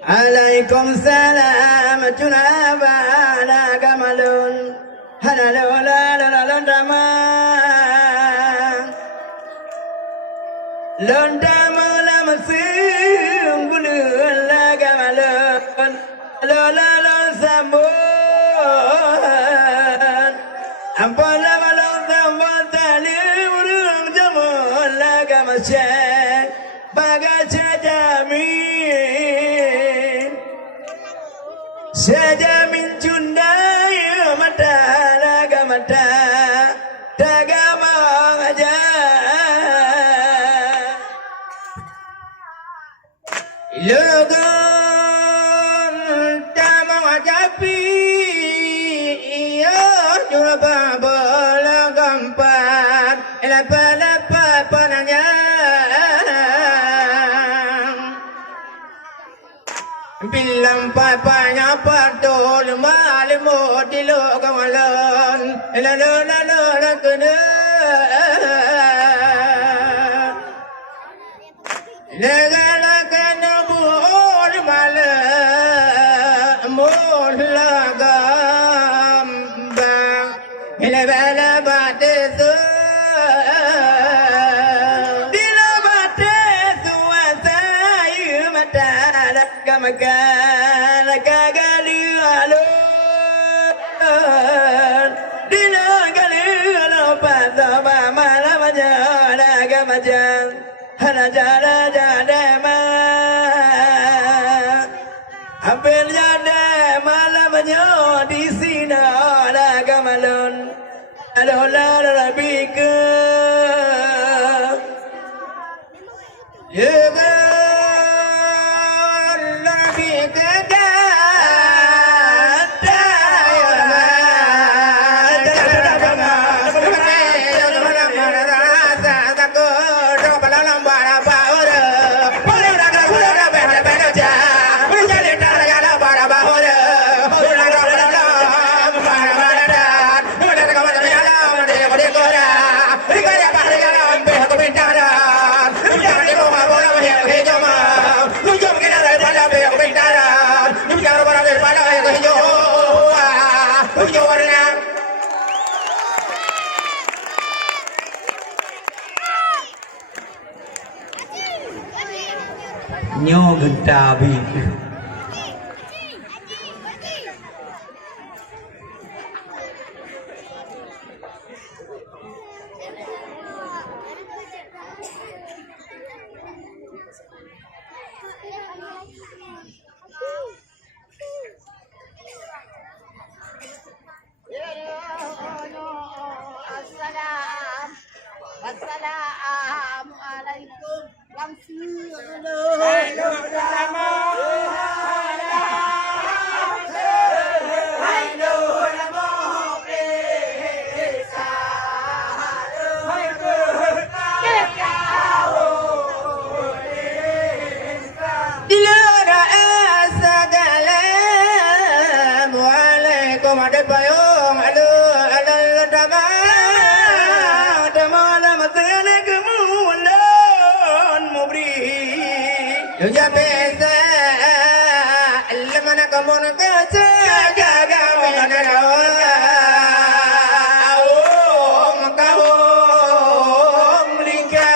Waalaikumsalam tunabala gamalun hanalola londama londama lamasum bulul gamalun lola sambon ampala malon sambon talim urung jamul gamasya bagacha jamin Sejamin cundai mata laga mata dagama aja logon tamang ajapi iyo juraba bola gampat elapa pananya bilang papanya patol malimo dilo kamalan la kena legala kena bol mala mol lagam bang hele bala batesu dilo batesu asayu mata Kamakan kagali alo dina gali alo pasaba malam jana gamajan hana jana jana hampir jana malam di sini ada gamalon alola rabika Nyo gentabi Assalamualaikum Ya beza, lemana kamu nak jaga mana awam kau melingkar.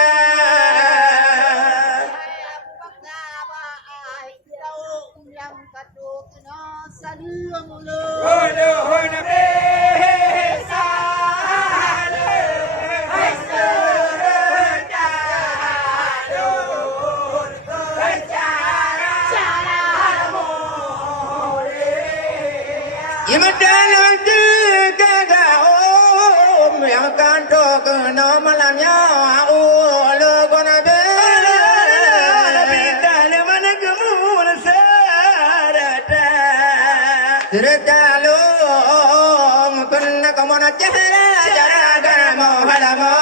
Imadalang tiga om yang kanto kena malamnya ulo gona bela bita lemana kamu nasarata terdalu kena kamu nak jahara jara kamu halamo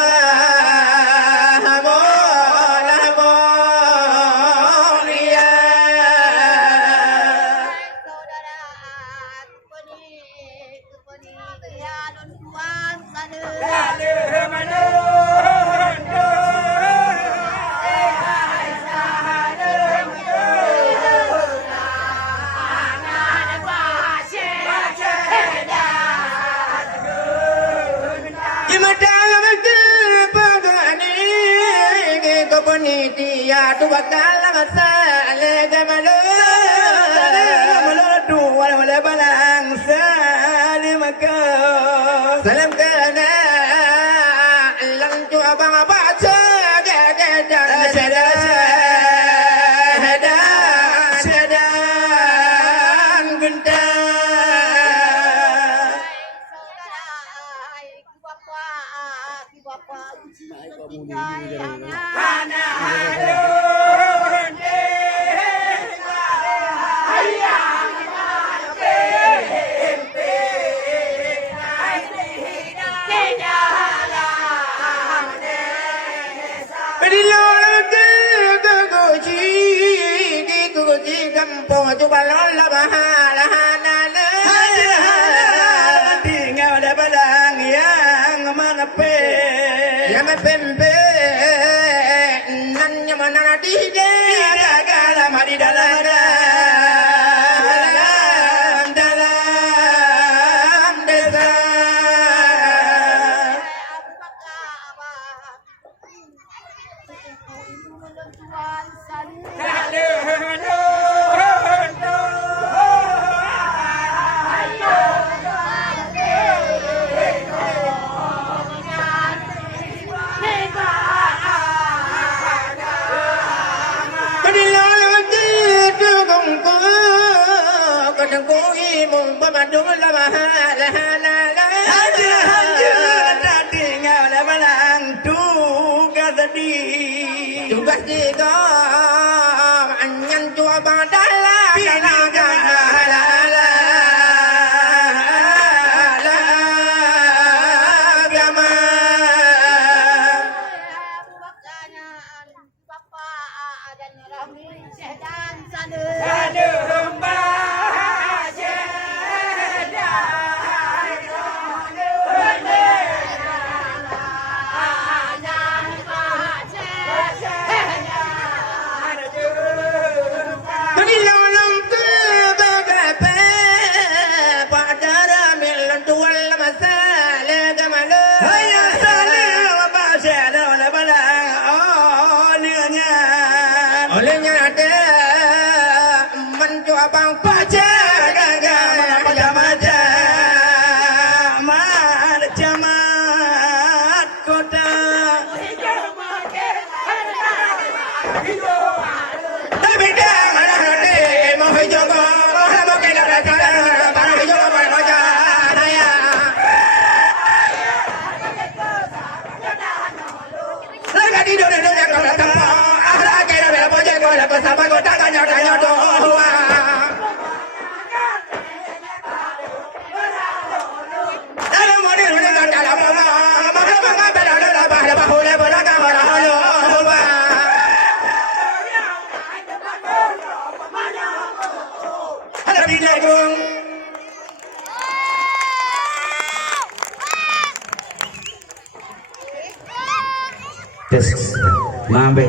bakal masale gamalu malu wala wala balang salim ka salam kana lan tu abang baca kampung coba lola bahala hanale tinggal ada badang yang mana pe yang pempe nanya mana di gagala mari dalam desa mong pamadung la mahala hanala tinggal la malang tugas di ko anyan tua badala kanaga halala agama bapak dan rami sedan sadu olehnya ada mencoba bang baca jamat kota tapi jangan ada mau jogo mau kita rasa para jogo para saya lagi di dunia kalau kampung bersama kota tanya doa. Dalam model dengan dalam mama berada pada bahula berada berada. Ada bila bung. Tes, mambe.